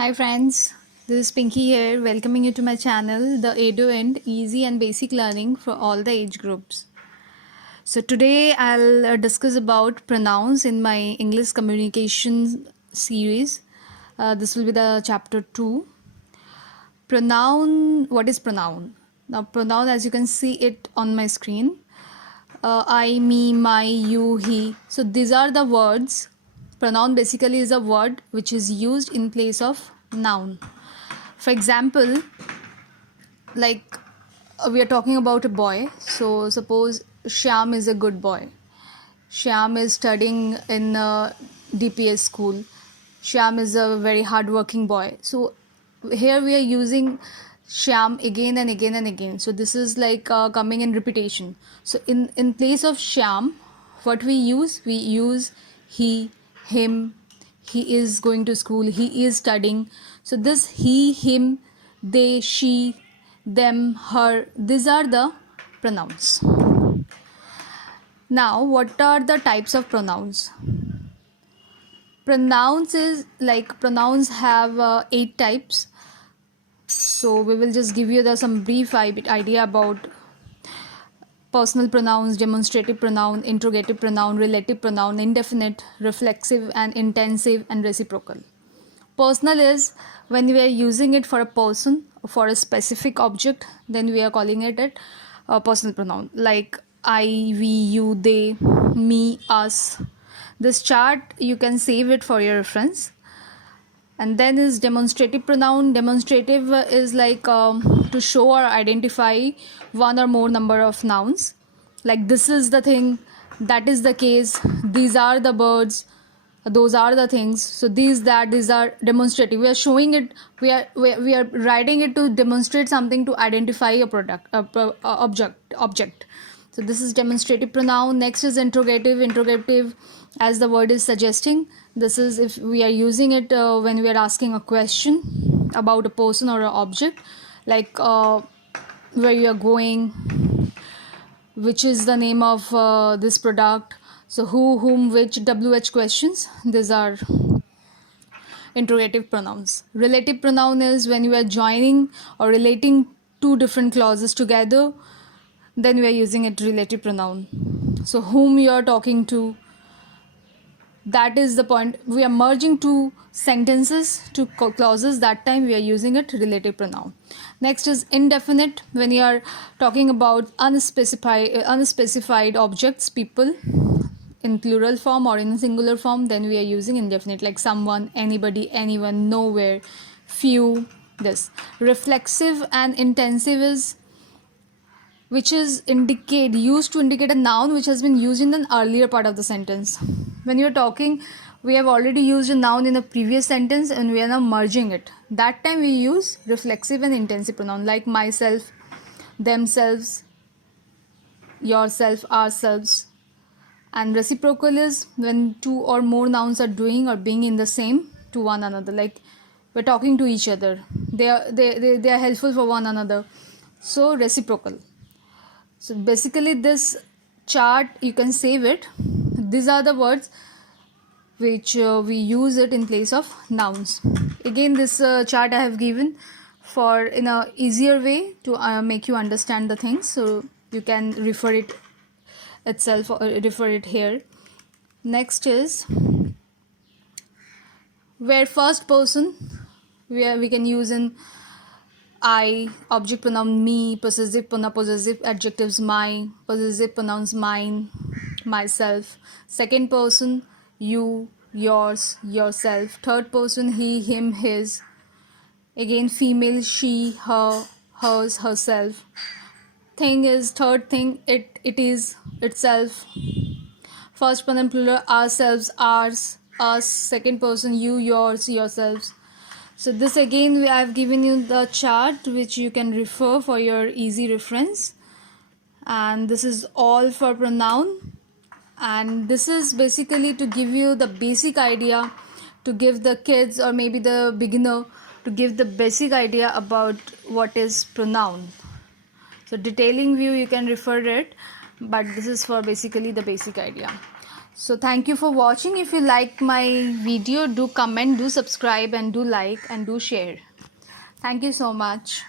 Hi friends, this is Pinky here, welcoming you to my channel, The A to End Easy and Basic Learning for all the age groups. So today I'll discuss about pronouns in my English communication series. This will be the chapter 2. Pronoun, what is pronoun? Now pronoun, as you can see it on my screen, I, me, my, you, he. So these are the words. Pronoun basically is a word which is used in place of noun. For example, like we are talking about a boy. So suppose Shyam is a good boy. Shyam is studying in a DPS school. Shyam is a very hardworking boy. So here we are using Shyam again and again and again. So this is like coming in repetition. So in place of Shyam, what we use he, him. He is going to school. He is studying. So this he, him, they, she, them, her. These are the pronouns. Now, what are the types of pronouns? Pronouns have 8 types. So we will just give you some brief idea about personal pronouns, demonstrative pronoun, interrogative pronoun, relative pronoun, indefinite, reflexive and intensive, and reciprocal. Personal is when we are using it for a person, for a specific object, then we are calling it a personal pronoun, like I, we, you, they, me, us. This chart you can save it for your reference. And then is demonstrative pronoun. Demonstrative is like to show or identify one or more number of nouns, like this is the thing, that is the case, these are the birds, those are the things. So these are demonstrative. We are showing it, we are writing it to demonstrate something, to identify a product, object. So this is demonstrative pronoun. Next is interrogative. Interrogative, as the word is suggesting, this is if we are using it when we are asking a question about a person or an object, like where you are going, which is the name of this product. So who, whom, which, wh questions. These are interrogative pronouns. Relative pronoun is when you are joining or relating two different clauses together, then we are using it relative pronoun. So whom you are talking to, that is the point. We are merging two sentences, two clauses, that time we are using it relative pronoun. Next is indefinite, when you are talking about unspecified objects, people, in plural form or in singular form, then we are using indefinite, like someone, anybody, anyone, nowhere, few. This reflexive and intensive is which is used to indicate a noun which has been used in an earlier part of the sentence. When you're talking, we have already used a noun in a previous sentence and we are now merging it. That time we use reflexive and intensive pronoun, like myself, themselves, yourself, ourselves. And reciprocal is when two or more nouns are doing or being in the same to one another, like we're talking to each other, they are helpful for one another. So reciprocal. So basically this chart you can save it. These are the words which we use it in place of nouns. Again, this chart I have given for in a easier way to make you understand the things, so you can refer it itself or refer it here. Next is where first person, where we can use in I, object pronoun me, possessive adjectives my, possessive pronouns mine, myself. Second person you, yours, yourself. Third person he, him, his. Again female she, her, hers, herself. Thing is third thing, it is, itself. First person plural ourselves, ours, us. Second person you, yours, yourselves. So this again I have given you the chart which you can refer for your easy reference. And this is all for pronoun. And this is basically to give you the basic idea, to give the kids or maybe the beginner, to give the basic idea about what is pronoun. So detailing view you can refer it, but this is for basically the basic idea. So thank you for watching. If you like my video, do comment, do subscribe, and do like and do share. Thank you so much.